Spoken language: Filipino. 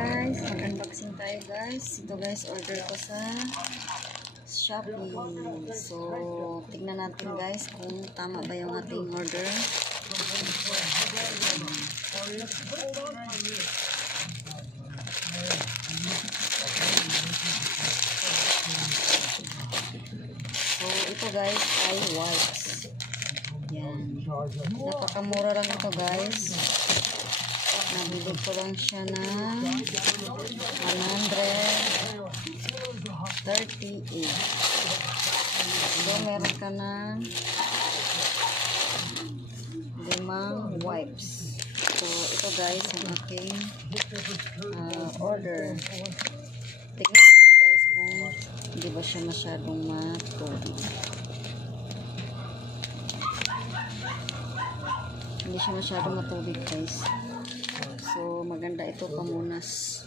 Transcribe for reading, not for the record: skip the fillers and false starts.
guys, mag-unboxing tayo guys. Ito guys, order ko sa Shopee. So, tingnan natin guys kung tama ba yung ating order. So, ito guys ay wipes. Yan. Napakamura lang ito guys. Nabili ko lang siya ng 138. So, meron ka ng 5 wipes. So, ito guys, ang aking order. Tignan natin guys kung hindi ba siya masyadong matubig. Hindi siya masyadong matubig guys. So, maganda ito pamunas.